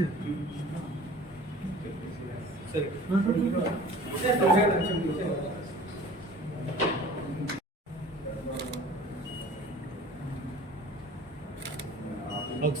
嗯。对对对，对，嗯。走开了就留下我。六。走起。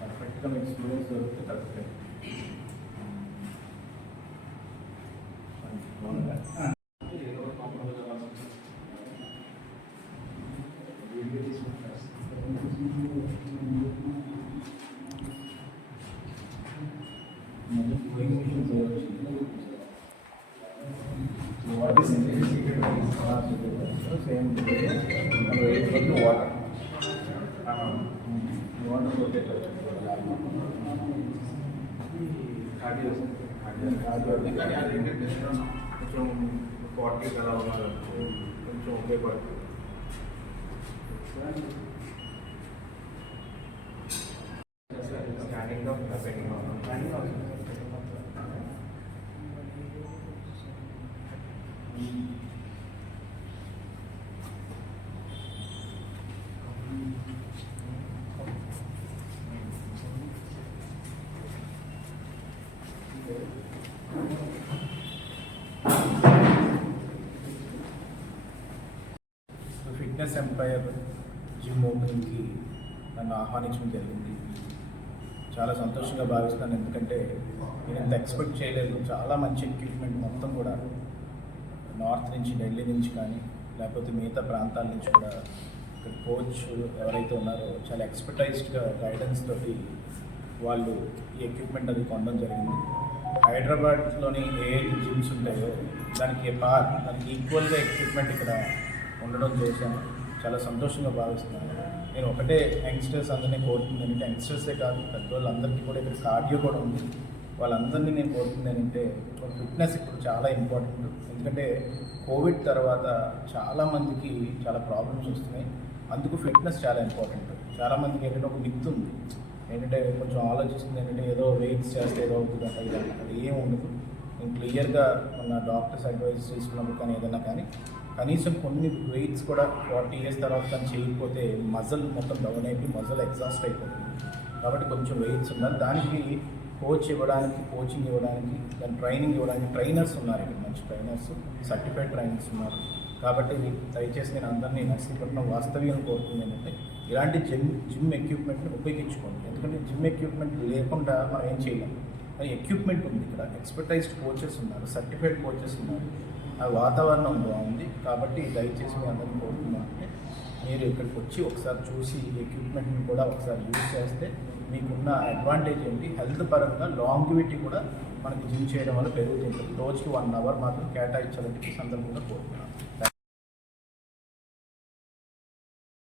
పర్ఫెక్ట్గా మీకు స్టూడెంట్స్ దొరికితే correct What is secret? Same. Water. Water rotate cardio cardio కానీ అది ఏంటంటే కొంచెం ఫార్టీ అలా ఉన్నారు కొంచెం ఉపయోగపడుతుంది స్కానింగ్ ఫిట్నెస్ ఎంపైర్ జిమ్ ఓపెనింగ్కి నన్ను ఆహ్వానించడం జరిగింది. చాలా సంతోషంగా భావిస్తాను ఎందుకంటే నేను ఎంత ఎక్స్పెక్ట్ చేయలేదు. చాలా మంచి ఎక్విప్మెంట్ మొత్తం కూడా నార్త్ నుంచి ఢిల్లీ నుంచి కానీ లేకపోతే మిగతా ప్రాంతాల నుంచి కూడా ఇక్కడ కోచ్ ఎవరైతే ఉన్నారో చాలా ఎక్స్పర్టైజ్డ్గా గైడెన్స్ తోటి వాళ్ళు ఈ ఎక్విప్మెంట్ అది కొనడం జరిగింది. హైదరాబాద్లోని ఏ జిమ్స్ ఉంటాయో దానికి పార్ దానికి ఈక్వల్గా ఎక్విప్మెంట్ ఇక్కడ ఉండడం చేశాను చాలా సంతోషంగా భావిస్తున్నాను. నేను ఒకటే యంగ్స్టర్స్ అందరినీ కోరుతుంది ఏంటంటే యంగ్స్టర్సే కాదు పెద్దవాళ్ళందరికీ కూడా ఇక్కడ కార్డియో కూడా ఉంది. వాళ్ళందరినీ నేను కోరుతుంది ఏంటంటే ఫిట్నెస్ ఇప్పుడు చాలా ఇంపార్టెంట్ ఎందుకంటే కోవిడ్ తర్వాత చాలామందికి చాలా ప్రాబ్లమ్స్ వస్తున్నాయి. అందుకు ఫిట్నెస్ చాలా ఇంపార్టెంట్ చాలామందికి ఏంటంటే ఒక మిత్ ఉంది. ఏంటంటే కొంచెం ఆలోచిస్తుంది ఏంటంటే ఏదో వెయిట్స్ చేస్తే ఏదో అవుతుంది అంటే ఇది అది ఏం ఉండదు. నేను క్లియర్గా ఉన్న డాక్టర్స్ అడ్వైస్ తీసుకున్నప్పుడు కానీ ఏదైనా కానీ కనీసం కొన్ని వెయిట్స్ కూడా ఫార్టీ ఇయర్స్ తర్వాత కానీ చేయకపోతే మజల్ మొత్తం డౌన్ అయిపోయి మజల్ ఎగ్జాస్ట్ అయిపోతుంది. కాబట్టి కొంచెం వెయిట్స్ ఉన్నారు దానికి కోచ్ ఇవ్వడానికి కోచింగ్ ఇవ్వడానికి దాని ట్రైనింగ్ ఇవ్వడానికి ట్రైనర్స్ ఉన్నారు ఇక్కడ. మంచి ట్రైనర్స్ సర్టిఫైడ్ ట్రైనర్స్ ఉన్నారు. కాబట్టి దయచేసి నేను అందరినీ నర్సీపట్నం వాస్తవ్యం కోరుతుంది ఏంటంటే ఇలాంటి జిమ్ జిమ్ ఎక్విప్మెంట్ని ఉపయోగించుకోండి. ఎందుకంటే జిమ్ ఎక్విప్మెంట్ లేకుండా మనం ఏం చేయలేం. ఎక్విప్మెంట్ ఉంది ఇక్కడ. ఎక్స్పర్టైజ్డ్ కోచెస్ ఉన్నారు సర్టిఫైడ్ కోచెస్ ఉన్నారు. ఆ వాతావరణం బాగుంది కాబట్టి దయచేసి మీ అందరిని కోరుతున్నానంటే మీరు ఇక్కడికి వచ్చి ఒకసారి చూసి ఎక్విప్మెంట్ని కూడా ఒకసారి యూజ్ చేస్తే మీకున్న అడ్వాంటేజ్ ఏంటి? హెల్త్ పరంగా లాంగ్విటీ కూడా మనకి జిమ్ చేయడం వల్ల పెరుగుతుంటుంది. రోజుకి వన్ అవర్ మాత్రం కేటాయించాలని సందర్భంగా కోరుతున్నాను.